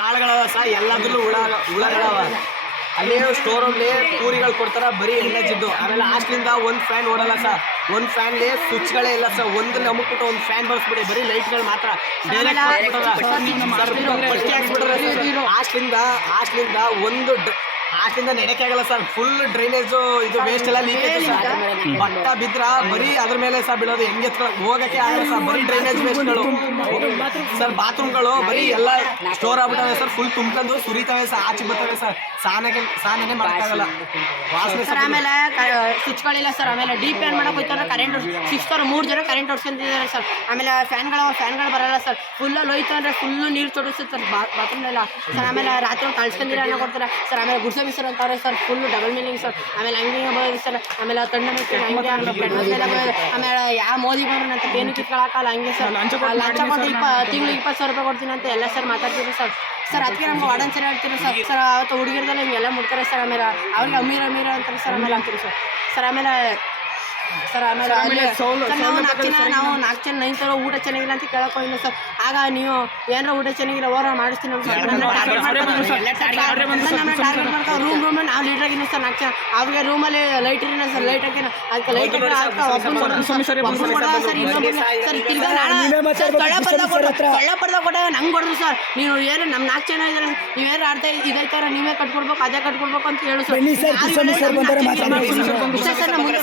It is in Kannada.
ಕಾಳುಗಳವ ಸಹ ಎಲ್ಲದರಲ್ಲೂ ಹುಳ ಹುಳಗಳವ ಅಲ್ಲಿ ಸ್ಟೋರ್ ರೂಮ್ಲಿ ಪೂರಿಗಳು ಕೊಡ್ತಾರ ಬರೀ ಎಣ್ಣೆಜಿದ್ದು ಆಮೇಲೆ ಹಾಸ್ಟ್ಲಿಂದ ಒಂದು ಫ್ಯಾನ್ ಓಡಲ್ಲ ಸರ್ ಒಂದು ಫ್ಯಾನ್ಲಿ ಸ್ವಿಚ್ಗಳೇ ಇಲ್ಲ ಸರ್ ಒಂದು ನಮಗ್ಬಿಟ್ಟು ಒಂದು ಫ್ಯಾನ್ ಬಳಸ್ಬಿಡಿ ಬರೀ ಲೈಟ್ಗಳು ಮಾತ್ರ ಹಾಸ್ಟ್ಲಿಂದ ಹಾಸ್ಟ್ಲಿಂದ ಒಂದು ನೆಡಕ್ಕೆ ಆಗಲ್ಲ ಸರ್ ಫುಲ್ ಡ್ರೈನೇಜ್ ಇದು ವೇಸ್ಟ್ ಎಲ್ಲ ಲೀಕೇಜ್ ಬಟ್ಟ ಬಿದ್ರ ಬರೀ ಅದ್ರ ಮೇಲೆ ಸರ್ ಬೀಳೋದು. ಹೆಂಗೆ ಹೋಗಕ್ಕೆ ಆಗಲ್ಲ ಸರ್ ಬರೀ ಡ್ರೈನೇಜ್ ವೇಸ್ಟ್ಗಳು ಸರ್ ಬಾತ್ರೂಮ್ಗಳು ಬರೀ ಎಲ್ಲ ಸ್ಟೋರ್ ಆಗ್ಬಿಟ್ಟವೆ ಸರ್ ಫುಲ್ ತುಂಬ್ಕೊಂಡು ಸುರಿತವೆ ಸರ್ ಆಚೆ ಬರ್ತವೆ ಸರ್ ಸ್ನಾನಕ್ಕೆ ಸ್ನಾನನೇ ಮಾಡೋಕ್ಕಾಗಲ್ಲ ವಾಸನೆ ಸರ್ ಆಮೇಲೆ ಸ್ವಿಚ್ಗಳಿಲ್ಲ ಸರ್ ಆಮೇಲೆ ಡೀಪ್ ಏನ್ ಮಾಡಕ್ ಹೋಯ್ತಾರೆ. ಕರೆಂಟ್ ಸಿಕ್ಸ್ತವ್ರು ಮೂರು ಜನ ಕರೆಂಟ್ ಹೊಡ್ಸ್ಕೊಂತಿದ್ದಾರೆ ಸರ್ ಆಮೇಲೆ ಫ್ಯಾನ್ಗಳು ಫ್ಯಾನ್ಗಳು ಬರಲ್ಲ ಸರ್ ಫುಲ್ ಹೋಯ್ತು ಅಂದ್ರೆ ಫುಲ್ಲು ನೀರು ಚೊಡಿಸುತ್ತೆ ಸರ್ ಬಾತ್ರೂಮ್ನೆಲ್ಲ ಸರ್ ಆಮೇಲೆ ರಾತ್ರಿ ಕಳ್ಸ್ಕೊಂಡಿರ ಅನ್ನೋ ಕೊಡ್ತಾರೆ. ಸರ್ ಆಮೇಲೆ ಗುಡ್ಸ ಸರ್ ಅಂತಾರೆ sir. Full double meaning sir. ಆಮೇಲೆ ಹಂಗೆ ಬರೋದು ಸರ್ ಆಮೇಲೆ ತಂಡ ಹಂಗೆ ಹಂಗೆ ಆಮೇಲೆ ಯಾವ ಮೋದಿ ಬಂದ್ರೆ ಅಂತ ಏನು ಕಿತ್ಕೊಳಕಲ್ಲ ಹಂಗೆ ಸರ್. ಲಂಚ ಕೊಟ್ಟು ಇಪ್ಪ ತಿಂಗ್ಳಿಗೆ ಇಪ್ಪತ್ತು ಸಾವಿರ ರೂಪಾಯಿ ಕೊಡ್ತೀನಿ ಅಂತ ಎಲ್ಲ ಸರ್ ಮಾತಾಡ್ತೀವಿ ಸರ್. ಸರ್ ಅದಕ್ಕೆ ನಮ್ಗೆ ವಾರ್ಡನ್ ಸರ್ ಹೇಳ್ತೀರಿ ಸರ್. ಸರ್ ಅವತ್ತು ಹುಡುಗಿರ್ದಲ್ಲ ಹಿಂಗೆಲ್ಲ ಮುಡ್ತಾರೆ ಸರ್ ಆಮೇಲೆ ಅವ್ರಿಗೆ ಅಮೀರ್ ಅಮೀರ್ ಅಂತಾರೆ ಸರ್ ಆಮೇಲೆ ಅಂತೀರಿ ಸರ್. ಸರ್ ಆಮೇಲೆ ಸರ್ ಆಮೇಲೆ ಸರ್ ನಾವು ನಾಲ್ಕು ಜನ ನಾವು ನಾಲ್ಕು ಜನ ಊಟ ಚೆನ್ನಾಗಿಲ್ಲ ಅಂತ ಕೇಳಕ್ ಹೋಗಿಲ್ಲ ಸರ್ ಆಗ ನೀವು ಏನಾರ ಊಟ ಚೆನ್ನಾಗಿಲ್ಲ ಓರ ಮಾಡಿಸ್ತೀನಿ ಅಂತ ಸರ್ ನನ್ನ ಟಾರ್ಗೆಟ್ ಮಾಡ್ಕೊಂಡು ಸರ್ ನನ್ನ ಟಾರ್ಗೆಟ್ ಮಾಡ್ಕೊಂಡು ರೂಮ್ ರೂಮ್ ನಾವು ಲೀಡರ್ ಆಗಿನ ಸರ್ ನಾಲ್ಕು ಜನ ಅವ್ರಿಗೆ ರೂಮಲ್ಲಿ ಲೈಟ್ ಇರಿನ ಸರ್ ಲೈಟ್ ಹಾಕಿನ ಅದಕ್ಕೆ ಲೈಟ್ ಒಬ್ಬನು ಸರ್ ಇನ್ನೊಬ್ಬ ಸರ್ ತಿರ್ಗಾ ನಾಳೆ ಸರ್ ಸೊಳ್ಳೆ ಬರ್ದಾಗ ಕೊಟ್ಟು ಸೊಳ್ಳೆ ಬರ್ದಾಗ ಕೊಟ್ಟಾಗ ನಂಗೆ ಕೊಡ್ರಿ ಸರ್ ನೀವು ಏನು ನಮ್ಮ ನಾಲ್ಕು ಜನ ಇದ್ದಾರೆ ನೀವೇನು ಆಡ್ತಾ ಇದೈತಾರ ನೀವೇ ಕಟ್ಕೊಡ್ಬೇಕು ಅದೇ ಕಟ್ಕೊಡ್ಬೇಕು ಅಂತ ಹೇಳು ಸರ್ ಸರ್, ಯಾರು ಸರ್ ನಮ್ಮ ಮುಂದೆ